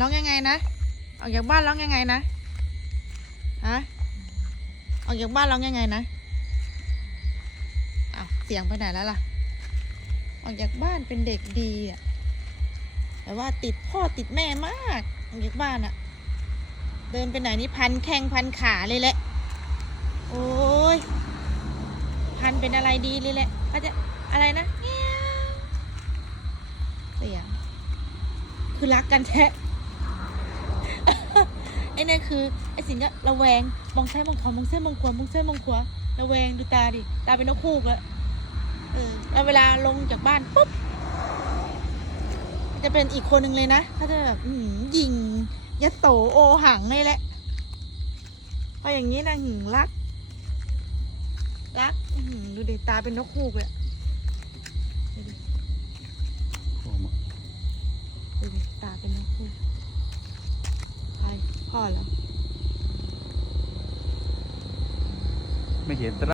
ร้องยังไงนะออกจากบ้านร้องยังไงนะฮะออกจากบ้านร้องยังไงนะอ้าวเสียงไปไหนแล้วล่ะออกจากบ้านเป็นเด็กดีอ่ะแต่ว่าติดพ่อติดแม่มากออกจากบ้านอ่ะเดินไปไหนนี่พันแข้งพันขาเลยแหละโอ้ยพันเป็นอะไรดีเลยแหละก็จะอะไรนะเสียงคือรักกันแท้ไอ้นั่นคือไอ้สิงก็ระแวงมองซ้ายมองขวามองซ้ายมองขวามองซ้ายมองขวาระแวงดูตาดิตาเป็นนกฮูกแล้วแล้วเวลาลงจากบ้านปุ๊บจะเป็นอีกคนหนึ่งเลยนะเขาจะแบบยิงยโสโอหังเลยแหละพออย่างนี้นะรักดูดิตาเป็นนกฮูกเลยดูดิตาเป็นนกฮูกใครพ่อเหรอไม่เห็น